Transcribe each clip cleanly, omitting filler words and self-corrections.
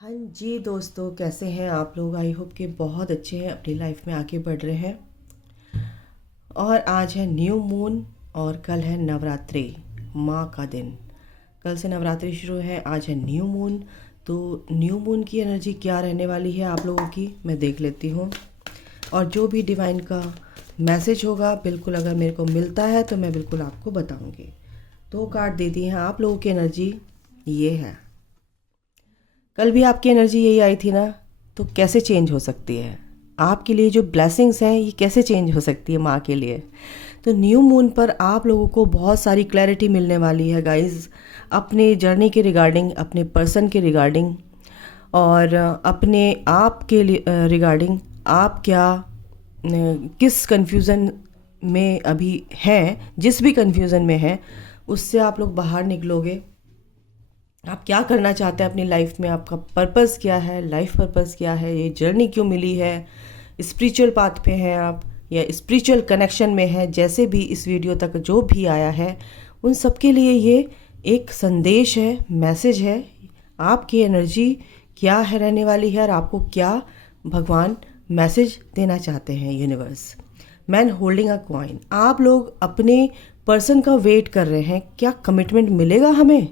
हाँ जी दोस्तों, कैसे हैं आप लोग। आई होप कि बहुत अच्छे हैं, अपनी लाइफ में आगे बढ़ रहे हैं। और आज है न्यू मून और कल है नवरात्रि, माँ का दिन। कल से नवरात्रि शुरू है, आज है न्यू मून। तो न्यू मून की एनर्जी क्या रहने वाली है आप लोगों की, मैं देख लेती हूँ। और जो भी डिवाइन का मैसेज होगा, बिल्कुल अगर मेरे को मिलता है तो मैं बिल्कुल आपको बताऊँगी। 2 कार्ड दे दिए हैं आप लोगों की एनर्जी ये है। कल भी आपकी एनर्जी यही आई थी ना, तो कैसे चेंज हो सकती है आपके लिए। जो ब्लेसिंग्स हैं ये कैसे चेंज हो सकती है माँ के लिए। तो न्यू मून पर आप लोगों को बहुत सारी क्लैरिटी मिलने वाली है गाइस, अपने जर्नी के रिगार्डिंग, अपने पर्सन के रिगार्डिंग, और अपने आप के रिगार्डिंग। आप क्या किस कन्फ्यूज़न में अभी हैं, जिस भी कन्फ्यूज़न में हैं उससे आप लोग बाहर निकलोगे। आप क्या करना चाहते हैं अपनी लाइफ में, आपका पर्पस क्या है, लाइफ पर्पस क्या है, ये जर्नी क्यों मिली है, स्पिरिचुअल पाथ पे हैं आप या स्पिरिचुअल कनेक्शन में है। जैसे भी इस वीडियो तक जो भी आया है उन सब के लिए ये एक संदेश है, मैसेज है। आपकी एनर्जी क्या है रहने वाली है और आपको क्या भगवान मैसेज देना चाहते हैं universe. Man holding a coin. आप लोग अपने पर्सन का वेट कर रहे हैं, क्या कमिटमेंट मिलेगा हमें,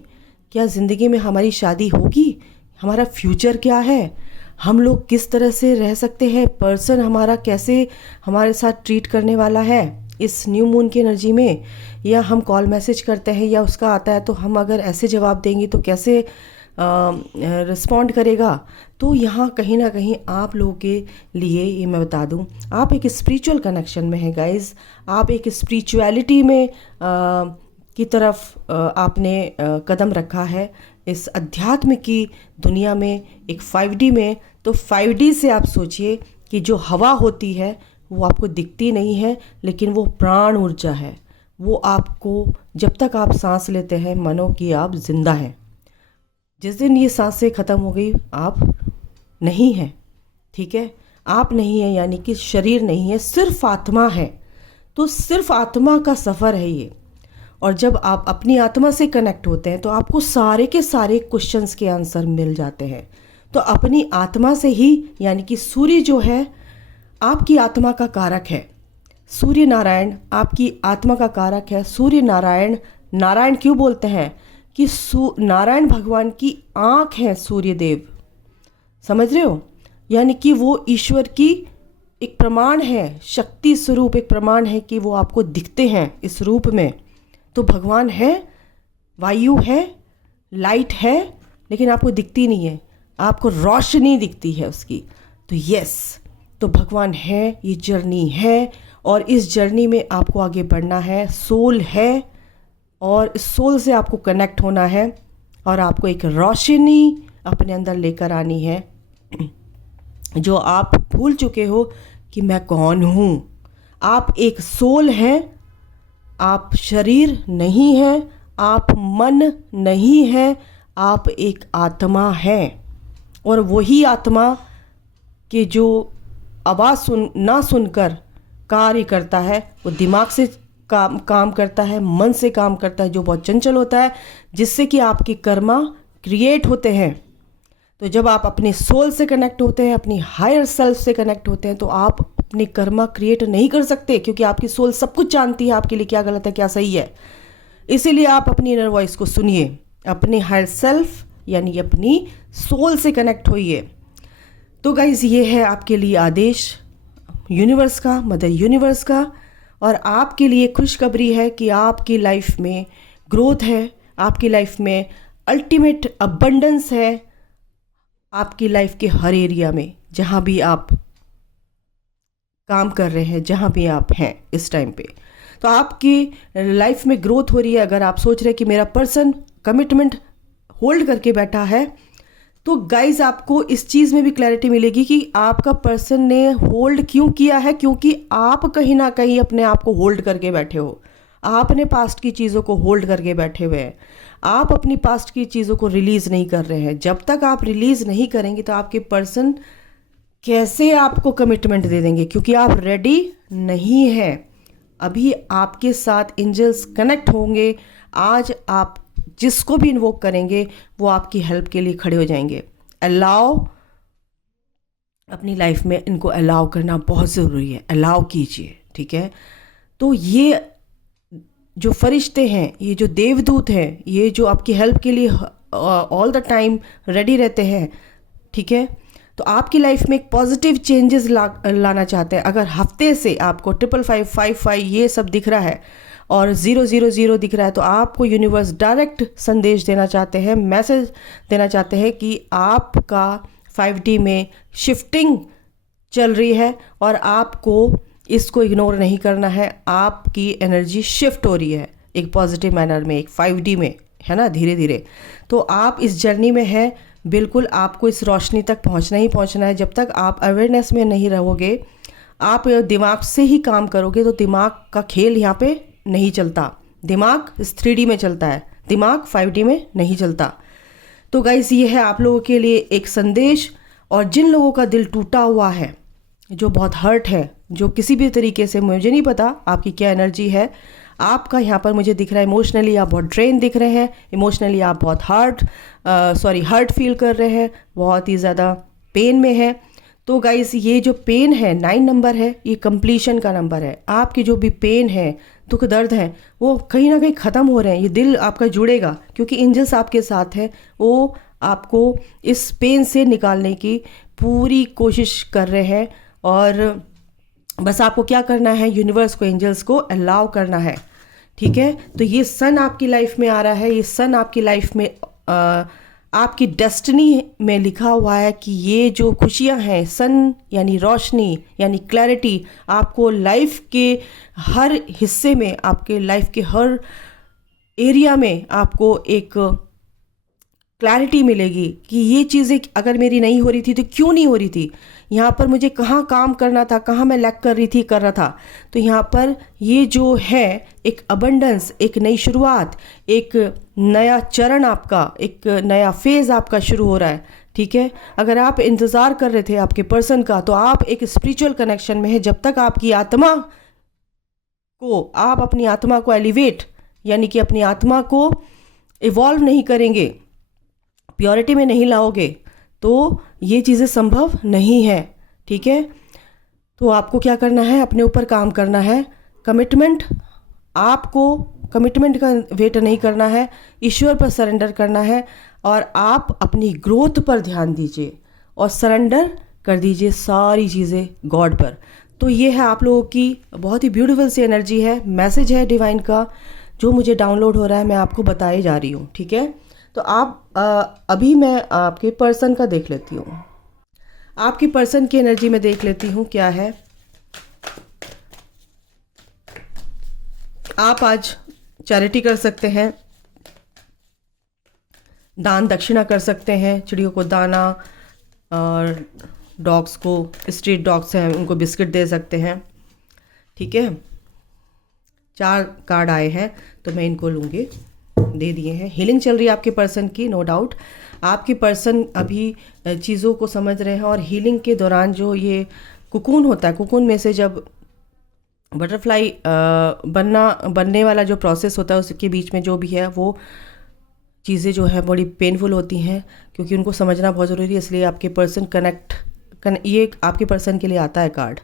क्या ज़िंदगी में हमारी शादी होगी, हमारा फ्यूचर क्या है, हम लोग किस तरह से रह सकते हैं, पर्सन हमारा कैसे हमारे साथ ट्रीट करने वाला है इस न्यू मून की एनर्जी में। या हम कॉल मैसेज करते हैं या उसका आता है तो हम अगर ऐसे जवाब देंगे तो कैसे रिस्पॉन्ड करेगा। तो यहाँ कहीं ना कहीं आप लोगों के लिए ये मैं बता दूँ, आप एक स्पिरिचुअल कनेक्शन में हैं गाइज। आप एक स्पिरिचुअलिटी में की तरफ आपने कदम रखा है, इस अध्यात्म की दुनिया में, एक 5D में। तो 5D से आप सोचिए कि जो हवा होती है वो आपको दिखती नहीं है, लेकिन वो प्राण ऊर्जा है। वो आपको जब तक आप सांस लेते हैं मानो कि आप जिंदा हैं। जिस दिन ये सांसें ख़त्म हो गई आप नहीं हैं, ठीक है। आप नहीं हैं यानी कि शरीर नहीं है, सिर्फ आत्मा है। तो सिर्फ आत्मा का सफ़र है ये। और जब आप अपनी आत्मा से कनेक्ट होते हैं तो आपको सारे के सारे क्वेश्चंस के आंसर मिल जाते हैं। तो अपनी आत्मा से ही, यानी कि सूर्य जो है आपकी आत्मा का कारक है। सूर्य नारायण आपकी आत्मा का कारक है। सूर्य नारायण, नारायण क्यों बोलते हैं कि नारायण भगवान की आँख है सूर्य देव, समझ रहे हो। यानी कि वो ईश्वर की एक प्रमाण है, शक्ति स्वरूप एक प्रमाण है कि वो आपको दिखते हैं इस रूप में। तो भगवान है, वायु है, लाइट है, लेकिन आपको दिखती नहीं है, आपको रोशनी दिखती है उसकी। तो यस, तो भगवान है, ये जर्नी है और इस जर्नी में आपको आगे बढ़ना है। सोल है और इस सोल से आपको कनेक्ट होना है और आपको एक रोशनी अपने अंदर लेकर आनी है जो आप भूल चुके हो कि मैं कौन हूँ। आप एक सोल हैं, आप शरीर नहीं हैं, आप मन नहीं हैं, आप एक आत्मा हैं। और वही आत्मा के जो आवाज़ ना सुनकर कार्य करता है, वो दिमाग से काम करता है, मन से काम करता है, जो बहुत चंचल होता है, जिससे कि आपकी कर्मा क्रिएट होते हैं। तो जब आप अपने सोल से कनेक्ट होते हैं, अपनी हायर सेल्फ से कनेक्ट होते हैं, तो आप अपने कर्मा क्रिएट नहीं कर सकते, क्योंकि आपकी सोल सब कुछ जानती है आपके लिए क्या गलत है क्या सही है। इसीलिए आप अपनी इनर वॉइस को सुनिए, अपने हायर सेल्फ यानी अपनी सोल से कनेक्ट होइए। तो गाइज ये है आपके लिए आदेश यूनिवर्स का, मदर यूनिवर्स का। और आपके लिए खुशखबरी है कि आपकी लाइफ में ग्रोथ है, आपकी लाइफ में अल्टीमेट अबंडेंस है, आपकी लाइफ के हर एरिया में, जहाँ भी आप काम कर रहे हैं, जहाँ भी आप हैं इस टाइम पे। तो आपकी लाइफ में ग्रोथ हो रही है। अगर आप सोच रहे हैं कि मेरा पर्सन कमिटमेंट होल्ड करके बैठा है, तो गाइज आपको इस चीज़ में भी क्लैरिटी मिलेगी कि आपका पर्सन ने होल्ड क्यों किया है। क्योंकि आप कहीं ना कहीं अपने आप को होल्ड करके बैठे हो, आपने पास्ट की चीज़ों को होल्ड करके बैठे हुए हैं, आप अपनी पास्ट की चीज़ों को रिलीज़ नहीं कर रहे हैं। जब तक आप रिलीज़ नहीं करेंगे तो आपके पर्सन कैसे आपको कमिटमेंट दे देंगे, क्योंकि आप रेडी नहीं हैं। अभी आपके साथ एंजल्स कनेक्ट होंगे। आज आप जिसको भी इन्वोक करेंगे वो आपकी हेल्प के लिए खड़े हो जाएंगे। अलाउ, अपनी लाइफ में इनको अलाउ करना बहुत ज़रूरी है। अलाउ कीजिए, ठीक है। तो ये जो फरिश्ते हैं, ये जो देवदूत हैं, ये जो आपकी हेल्प के लिए ऑल द टाइम रेडी रहते हैं, ठीक है। तो आपकी लाइफ में एक पॉजिटिव चेंजेस लाना चाहते हैं। अगर हफ्ते से आपको 5555 ये सब दिख रहा है और 000 दिख रहा है, तो आपको यूनिवर्स डायरेक्ट संदेश देना चाहते हैं, मैसेज देना चाहते हैं कि आपका 5D में शिफ्टिंग चल रही है और आपको इसको इग्नोर नहीं करना है। आपकी एनर्जी शिफ्ट हो रही है एक पॉजिटिव मैनर में, एक 5D में, है ना, धीरे धीरे। तो आप इस जर्नी में हैं, बिल्कुल आपको इस रोशनी तक पहुंचना ही पहुंचना है। जब तक आप अवेयरनेस में नहीं रहोगे, आप दिमाग से ही काम करोगे, तो दिमाग का खेल यहाँ पे नहीं चलता। दिमाग इस 3D में चलता है, दिमाग 5D में नहीं चलता। तो गाइस, ये है आप लोगों के लिए एक संदेश। और जिन लोगों का दिल टूटा हुआ है, जो बहुत हर्ट है, जो किसी भी तरीके से, मुझे नहीं पता आपकी क्या एनर्जी है, आपका यहाँ पर मुझे दिख रहा है इमोशनली आप बहुत ड्रेन दिख रहे हैं, इमोशनली आप बहुत हर्ट फील कर रहे हैं, बहुत ही ज़्यादा पेन में है। तो गाइस, ये जो पेन है 9 नंबर है, ये कंप्लीशन का नंबर है। आपकी जो भी पेन है, दुख दर्द है, वो कहीं ना कहीं ख़त्म हो रहे हैं। ये दिल आपका जुड़ेगा क्योंकि एंजल्स आपके साथ हैं, वो आपको इस पेन से निकालने की पूरी कोशिश कर रहे हैं। और बस आपको क्या करना है, यूनिवर्स को, एंजल्स को अलाउ करना है, ठीक है। तो ये सन आपकी लाइफ में आ रहा है, ये सन आपकी लाइफ में आपकी डेस्टिनी में लिखा हुआ है कि ये जो खुशियां हैं, सन यानी रोशनी यानी क्लैरिटी, आपको लाइफ के हर हिस्से में, आपके लाइफ के हर एरिया में आपको एक क्लैरिटी मिलेगी कि ये चीज़ें अगर मेरी नहीं हो रही थी तो क्यों नहीं हो रही थी, यहाँ पर मुझे कहाँ काम करना था, कहाँ मैं लैक कर रही थी, कर रहा था। तो यहाँ पर ये जो है एक अबंडेंस, एक नई शुरुआत, एक नया चरण आपका, एक नया फेज़ आपका शुरू हो रहा है, ठीक है। अगर आप इंतज़ार कर रहे थे आपके पर्सन का, तो आप एक स्पिरिचुअल कनेक्शन में है। जब तक आपकी आत्मा को, आप अपनी आत्मा को एलिवेट यानी कि अपनी आत्मा को इवॉल्व नहीं करेंगे, प्योरिटी में नहीं लाओगे, तो ये चीज़ें संभव नहीं है, ठीक है। तो आपको क्या करना है, अपने ऊपर काम करना है। कमिटमेंट, आपको कमिटमेंट का वेट नहीं करना है, ईश्वर पर सरेंडर करना है। और आप अपनी ग्रोथ पर ध्यान दीजिए और सरेंडर कर दीजिए सारी चीज़ें गॉड पर। तो ये है आप लोगों की बहुत ही ब्यूटीफुल सी एनर्जी है, मैसेज है डिवाइन का, जो मुझे डाउनलोड हो रहा है, मैं आपको बताए जा रही हूँ, ठीक है। तो आप अभी मैं आपके पर्सन का देख लेती हूँ, आपकी पर्सन की एनर्जी में देख लेती हूँ क्या है। आप आज चैरिटी कर सकते हैं, दान दक्षिणा कर सकते हैं, चिड़ियों को दाना और डॉग्स को, स्ट्रीट डॉग्स हैं उनको बिस्किट दे सकते हैं, ठीक है। 4 कार्ड आए हैं तो मैं इनको लूँगी, दे दिए हैं। हीलिंग चल रही है आपके पर्सन की, नो डाउट। आपके पर्सन अभी चीज़ों को समझ रहे हैं और हीलिंग के दौरान जो ये कुकून होता है, कुकून में से जब बटरफ्लाई बनने वाला जो प्रोसेस होता है, उसके बीच में जो भी है वो चीज़ें जो है बड़ी पेनफुल होती हैं, क्योंकि उनको समझना बहुत ज़रूरी है। इसलिए आपके पर्सन ये आपके पर्सन के लिए आता है कार्ड।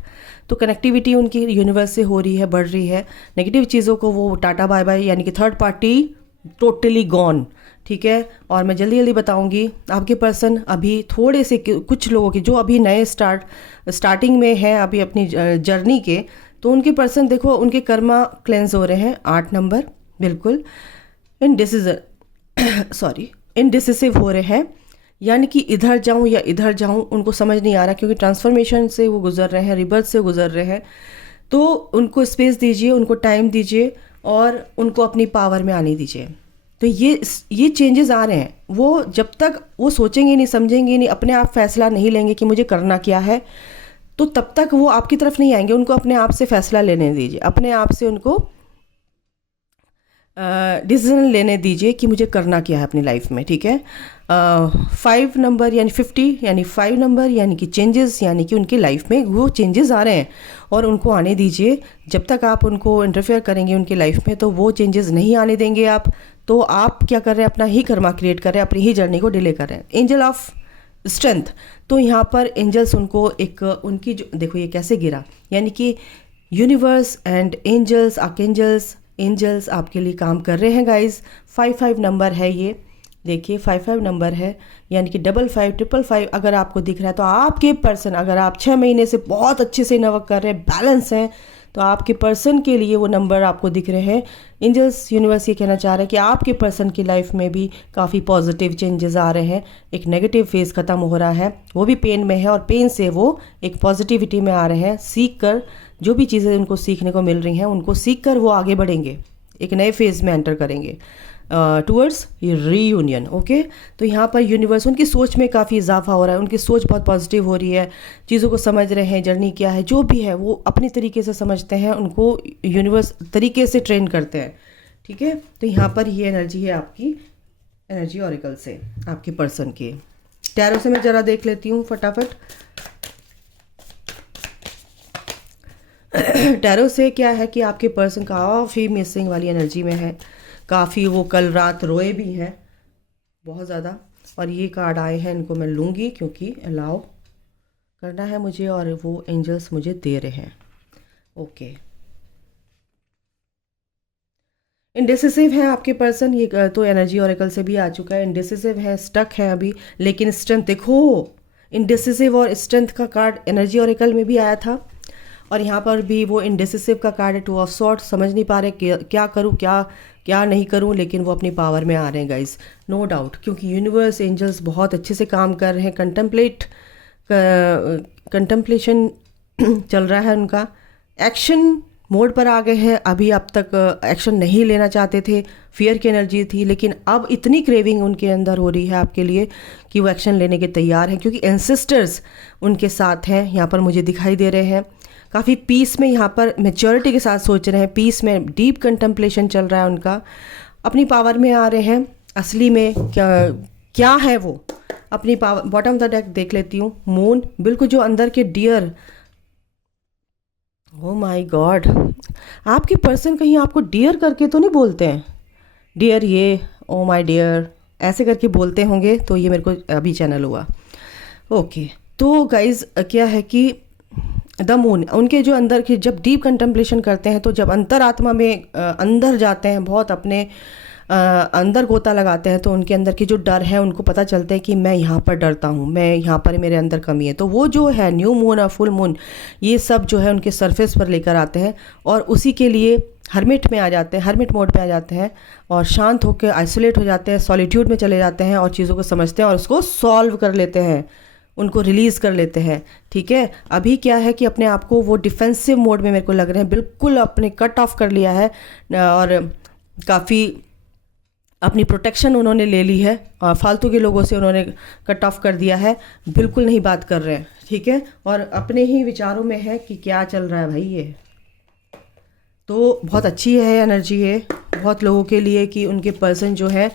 तो कनेक्टिविटी उनकी यूनिवर्स से हो रही है, बढ़ रही है। नेगेटिव चीज़ों को वो टाटा बाय बाय, यानी कि थर्ड पार्टी टोटली गॉन, ठीक है। और मैं जल्दी जल्दी बताऊंगी। आपके पर्सन अभी थोड़े से, कुछ लोगों के जो अभी नए स्टार्टिंग में हैं अभी अपनी जर्नी के, तो उनके पर्सन देखो, उनके कर्मा क्लेंस हो रहे हैं। 8 नंबर बिल्कुल इनडिसिसिव हो रहे हैं, यानी कि इधर जाऊं या इधर जाऊं उनको समझ नहीं आ रहा, क्योंकि ट्रांसफॉर्मेशन से वो गुजर रहे हैं, रिबर्थ से गुजर रहे हैं। तो उनको स्पेस दीजिए, उनको टाइम दीजिए और उनको अपनी पावर में आने दीजिए। तो ये चेंजेस आ रहे हैं। वो जब तक वो सोचेंगे नहीं, समझेंगे नहीं, अपने आप फैसला नहीं लेंगे कि मुझे करना क्या है, तो तब तक वो आपकी तरफ नहीं आएंगे। उनको अपने आप से फैसला लेने दीजिए, अपने आप से उनको डिसीजन लेने दीजिए कि मुझे करना क्या है अपनी लाइफ में, ठीक है। 5 नंबर यानी 50 यानी 5 नंबर यानी कि चेंजेस, यानी कि उनकी लाइफ में वो चेंजेस आ रहे हैं और उनको आने दीजिए। जब तक आप उनको इंटरफेयर करेंगे उनकी लाइफ में, तो वो चेंजेस नहीं आने देंगे आप। तो आप क्या कर रहे हैं, अपना ही कर्मा क्रिएट कर रहे हैं, अपनी ही जर्नी को डिले कर रहे हैं। Angel of strength. तो यहाँ पर एंजल्स उनको एक उनकी जो देखो ये कैसे गिरा, यानी कि universe and angels, archangels, angels आपके लिए काम कर रहे हैं गाइस। 55 नंबर है ये, देखिए 55 नंबर है, यानी कि 55 अगर आपको दिख रहा है तो आपके पर्सन, अगर आप 6 महीने से बहुत अच्छे से वर्क कर रहे हैं, बैलेंस हैं, तो आपके पर्सन के लिए वो नंबर आपको दिख रहे हैं। एंजल्स यूनिवर्स ये कहना चाह रहे हैं कि आपके पर्सन की लाइफ में भी काफ़ी पॉजिटिव चेंजेस आ रहे हैं। एक नेगेटिव फेज ख़त्म हो रहा है, वो भी पेन में है और पेन से वो एक पॉजिटिविटी में आ रहे हैं। सीख कर जो भी चीज़ें उनको सीखने को मिल रही हैं, उनको सीख कर वो आगे बढ़ेंगे, एक नए फेज़ में एंटर करेंगे टूवर्ड्स रीयूनियन। ओके, तो यहाँ पर यूनिवर्स उनकी सोच में काफ़ी इजाफा हो रहा है, उनकी सोच बहुत पॉजिटिव हो रही है, चीज़ों को समझ रहे हैं, जर्नी क्या है, जो भी है वो अपनी तरीके से समझते हैं, उनको यूनिवर्स तरीके से ट्रेन करते हैं। ठीक है, तो यहाँ पर ये एनर्जी है आपकी एनर्जी ऑरिकल से, आपके पर्सन की। टैरो से मैं ज़रा देख लेती हूँ फटाफट। टैरो से क्या है कि आपके पर्सन काफ़ी मिसिंग वाली एनर्जी में है, काफ़ी वो कल रात रोए भी हैं बहुत ज़्यादा। और ये कार्ड आए हैं, इनको मैं लूँगी क्योंकि अलाउ करना है मुझे और वो एंजल्स मुझे दे रहे हैं। ओके, इंडिसिसिव है आपके पर्सन, ये तो एनर्जी ऑरेकल से भी आ चुका है। इंडिसिसिव है, स्टक है अभी, लेकिन स्ट्रेंथ देखो, इंडिसिसिव और स्ट्रेंथ का कार्ड एनर्जी ऑरेकल में भी आया था और यहाँ पर भी वो इंडिसिसिव का कार्ड है, 2 ऑफ सॉर्ड्स। समझ नहीं पा रहे क्या करूँ, क्या नहीं करूँ, लेकिन वो अपनी पावर में आ रहे हैं गाइस, नो डाउट, क्योंकि यूनिवर्स एंजल्स बहुत अच्छे से काम कर रहे हैं। कंटेम्पलेशन चल रहा है उनका, एक्शन मोड पर आ गए हैं। अभी अब तक एक्शन नहीं लेना चाहते थे, फियर की एनर्जी थी, लेकिन अब इतनी क्रेविंग उनके अंदर हो रही है आपके लिए कि वो एक्शन लेने के तैयार हैं, क्योंकि एंसेस्टर्स उनके साथ हैं, यहाँ पर मुझे दिखाई दे रहे हैं। काफ़ी पीस में, यहाँ पर मैच्योरिटी के साथ सोच रहे हैं, पीस में डीप कंटेम्पलेशन चल रहा है उनका, अपनी पावर में आ रहे हैं। असली में क्या है वो अपनी power. Bottom of the deck देख लेती हूँ, मून, बिल्कुल जो अंदर के डियर, ओ माय गॉड, आपके पर्सन कहीं आपको डियर करके तो नहीं बोलते हैं, डियर ये, ओ माय डियर ऐसे करके बोलते होंगे, तो ये मेरे को अभी चैनल हुआ। ओके, तो गाइज क्या है कि द मून, उनके जो अंदर की जब डीप कंटेम्पलेशन करते हैं, तो जब अंतरात्मा में अंदर जाते हैं, बहुत अपने अंदर गोता लगाते हैं, तो उनके अंदर की जो डर है उनको पता चलता है कि मैं यहाँ पर डरता हूँ, मैं यहाँ पर मेरे अंदर कमी है। तो वो जो है न्यू मून और फुल मून, ये सब जो है उनके सरफेस पर लेकर आते हैं और उसी के लिए हर्मिट में आ जाते हैं, हर्मिट मोड पे आ जाते हैं और शांत होकर आइसोलेट हो जाते हैं, सॉलिट्यूड में चले जाते हैं और चीज़ों को समझते हैं और उसको सॉल्व कर लेते हैं, उनको रिलीज़ कर लेते हैं। ठीक है, अभी क्या है कि अपने आप को वो डिफेंसिव मोड में मेरे को लग रहे हैं, बिल्कुल अपने कट ऑफ कर लिया है और काफ़ी अपनी प्रोटेक्शन उन्होंने ले ली है और फालतू के लोगों से उन्होंने कट ऑफ कर दिया है, बिल्कुल नहीं बात कर रहे हैं। ठीक है, और अपने ही विचारों में है कि क्या चल रहा है भाई ये। तो बहुत अच्छी है एनर्जी है बहुत लोगों के लिए कि उनके पर्सन जो है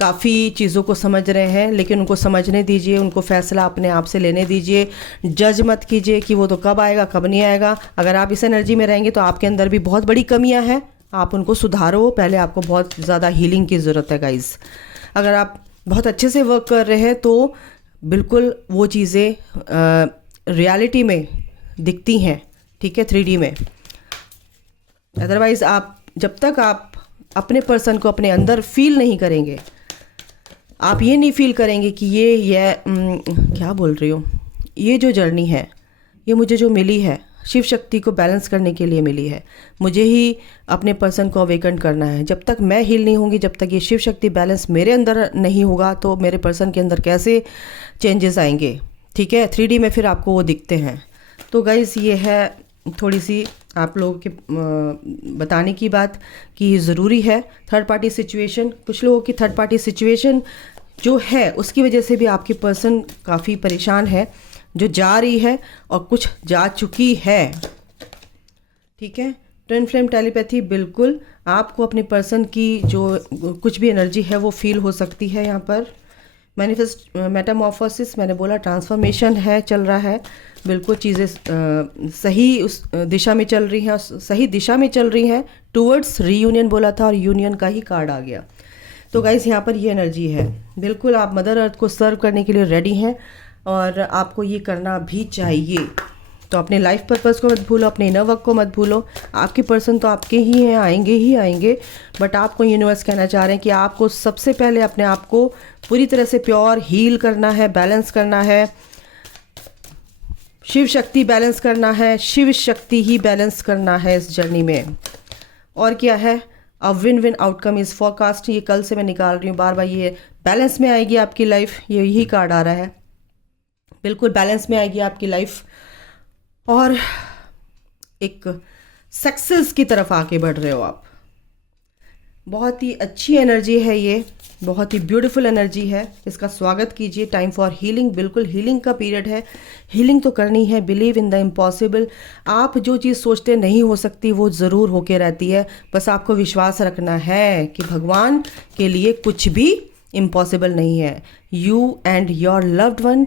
काफ़ी चीज़ों को समझ रहे हैं, लेकिन उनको समझने दीजिए, उनको फैसला अपने आप से लेने दीजिए। जज मत कीजिए कि वो तो कब आएगा कब नहीं आएगा। अगर आप इस एनर्जी में रहेंगे तो आपके अंदर भी बहुत बड़ी कमियां हैं, आप उनको सुधारो। पहले आपको बहुत ज़्यादा हीलिंग की ज़रूरत है गाइस। अगर आप बहुत अच्छे से वर्क कर रहे हैं तो बिल्कुल वो चीज़ें रियलिटी में दिखती हैं, ठीक है, 3D में। अदरवाइज़ आप जब तक आप अपने पर्सन को अपने अंदर फील नहीं करेंगे, आप ये नहीं फील करेंगे कि ये क्या बोल रही हूँ, ये जो जर्नी है ये मुझे जो मिली है शिव शक्ति को बैलेंस करने के लिए मिली है, मुझे ही अपने पर्सन को अवेकन करना है। जब तक मैं हील नहीं होंगी, जब तक ये शिव शक्ति बैलेंस मेरे अंदर नहीं होगा, तो मेरे पर्सन के अंदर कैसे चेंजेस आएंगे। ठीक है, 3D में फिर आपको वो दिखते हैं। तो गाइस ये है थोड़ी सी आप लोगों के बताने की बात कि ज़रूरी है थर्ड पार्टी सिचुएशन। कुछ लोगों की थर्ड पार्टी सिचुएशन जो है उसकी वजह से भी आपकी पर्सन काफ़ी परेशान है, जो जा रही है और कुछ जा चुकी है। ठीक है, ट्विन फ्लेम टेलीपैथी, बिल्कुल आपको अपने पर्सन की जो कुछ भी एनर्जी है वो फील हो सकती है। यहाँ पर मैनिफेस्ट मेटामॉर्फोसिस, मैंने बोला ट्रांसफॉर्मेशन है, चल रहा है, बिल्कुल चीज़ें सही उस दिशा में चल रही हैं, सही दिशा में चल रही हैं। टूवर्ड्स रीयूनियन बोला था और यूनियन का ही कार्ड आ गया। तो गाइस यहाँ पर ये एनर्जी है, बिल्कुल आप मदर अर्थ को सर्व करने के लिए रेडी हैं। और आपको ये करना भी चाहिए। तो अपने लाइफ पर्पस को मत भूलो, अपने इनर वर्क को मत भूलो। आपके पर्सन तो आपके ही हैं, आएंगे ही आएंगे, बट आपको यूनिवर्स कहना चाह रहे हैं कि आपको सबसे पहले अपने आप को पूरी तरह से प्योर हील करना है, बैलेंस करना है, शिव शक्ति बैलेंस करना है, शिव शक्ति ही बैलेंस करना है इस जर्नी में। और क्या है, a win win outcome is forecast. ये कल से मैं निकाल रही हूँ, बार बार ये बैलेंस में आएगी आपकी लाइफ, यही कार्ड आ रहा है, बिल्कुल बैलेंस में आएगी आपकी लाइफ और एक सक्सेस की तरफ आके बढ़ रहे हो आप। बहुत ही अच्छी एनर्जी है ये, बहुत ही ब्यूटीफुल एनर्जी है, इसका स्वागत कीजिए। टाइम फॉर हीलिंग, बिल्कुल हीलिंग का पीरियड है, हीलिंग तो करनी है। Believe in the impossible. आप जो चीज़ सोचते नहीं हो सकती वो ज़रूर होके रहती है, बस आपको विश्वास रखना है कि भगवान के लिए कुछ भी इम्पॉसिबल नहीं है। You and your loved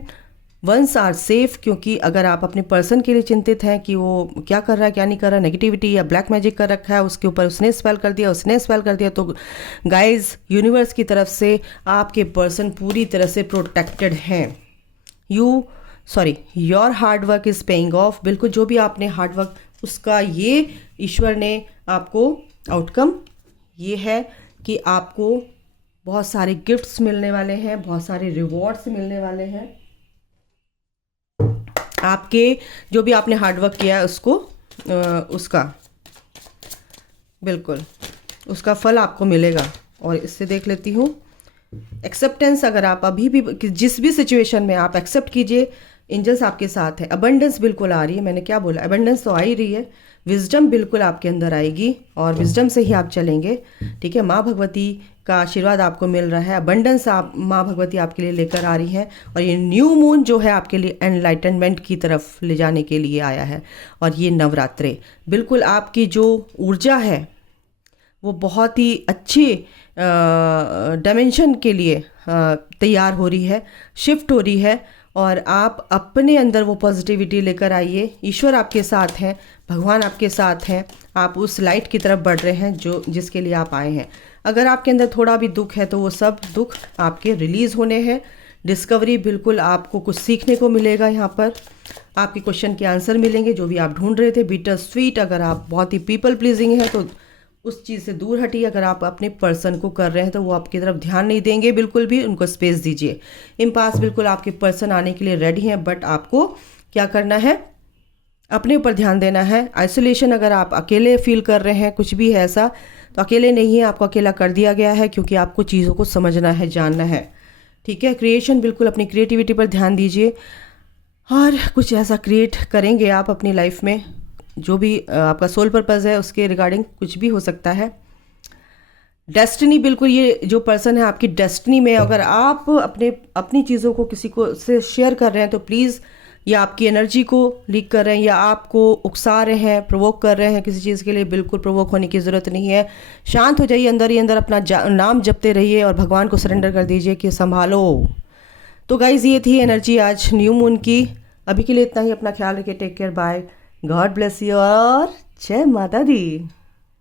ones are safe. क्योंकि अगर आप अपने पर्सन के लिए चिंतित हैं कि वो क्या कर रहा है क्या नहीं कर रहा, नेगेटिविटी या ब्लैक मैजिक कर रखा है, उसके ऊपर उसने स्पेल कर दिया, उसने स्पेल कर दिया, तो गाइज यूनिवर्स की तरफ से आपके पर्सन पूरी तरह से प्रोटेक्टेड हैं। Your hard work is paying off. बिल्कुल जो भी आपने हार्ड वर्क, उसका ये ईश्वर ने आपको आउटकम ये है कि आपको बहुत सारे गिफ्ट्स मिलने वाले हैं, बहुत सारे रिवॉर्ड्स मिलने वाले हैं। आपके जो भी आपने हार्डवर्क किया है उसको उसका बिल्कुल उसका फल आपको मिलेगा। और इससे देख लेती हूँ एक्सेप्टेंस। अगर आप अभी भी जिस भी सिचुएशन में आप एक्सेप्ट कीजिए, एंजल्स आपके साथ है। अबंडेंस बिल्कुल आ रही है, मैंने क्या बोला, अबंडेंस तो आ ही रही है। विजडम बिल्कुल आपके अंदर आएगी और विजडम से ही आप चलेंगे, ठीक है। माँ भगवती का आशीर्वाद आपको मिल रहा है, अबंडेंस आप माँ भगवती आपके लिए लेकर आ रही है। और ये न्यू मून जो है आपके लिए एनलाइटनमेंट की तरफ ले जाने के लिए आया है। और ये नवरात्रे बिल्कुल आपकी जो ऊर्जा है वो बहुत ही अच्छी डायमेंशन के लिए तैयार हो रही है, शिफ्ट हो रही है। और आप अपने अंदर वो पॉजिटिविटी लेकर आइए। ईश्वर आपके साथ हैं, भगवान आपके साथ हैं, आप उस लाइट की तरफ बढ़ रहे हैं जो जिसके लिए आप आए हैं। अगर आपके अंदर थोड़ा भी दुख है तो वो सब दुख आपके रिलीज़ होने हैं। डिस्कवरी, बिल्कुल आपको कुछ सीखने को मिलेगा यहाँ पर, आपके क्वेश्चन के आंसर मिलेंगे जो भी आप ढूंढ रहे थे। बिटर स्वीट, अगर आप बहुत ही पीपल प्लीजिंग है तो उस चीज़ से दूर हटिए। अगर आप अपने पर्सन को कर रहे हैं तो वो आपकी तरफ ध्यान नहीं देंगे, बिल्कुल भी उनको स्पेस दीजिए। इम्पास, बिल्कुल आपके पर्सन आने के लिए रेडी हैं, बट आपको क्या करना है, अपने ऊपर ध्यान देना है। आइसोलेशन, अगर आप अकेले फील कर रहे हैं, कुछ भी है ऐसा, तो अकेले नहीं है, आपको अकेला कर दिया गया है क्योंकि आपको चीज़ों को समझना है, जानना है, ठीक है। क्रिएशन, बिल्कुल अपनी क्रिएटिविटी पर ध्यान दीजिए और कुछ ऐसा क्रिएट करेंगे आप अपनी लाइफ में जो भी आपका सोल पर्पस है उसके रिगार्डिंग कुछ भी हो सकता है। डेस्टिनी, बिल्कुल ये जो पर्सन है आपकी डेस्टिनी में, अगर आप अपनी चीज़ों को किसी को से शेयर कर रहे हैं तो प्लीज़, या आपकी एनर्जी को लीक कर रहे हैं या आपको उकसा रहे हैं, प्रोवोक कर रहे हैं किसी चीज़ के लिए, बिल्कुल प्रोवोक होने की ज़रूरत नहीं है। शांत हो जाइए, अंदर ही अंदर अपना नाम जपते रहिए और भगवान को सरेंडर कर दीजिए कि संभालो। तो गाइज ये थी एनर्जी आज न्यू मून की। अभी के लिए इतना ही, अपना ख्याल रखिए, take care, bye, God bless you और जय माता दी।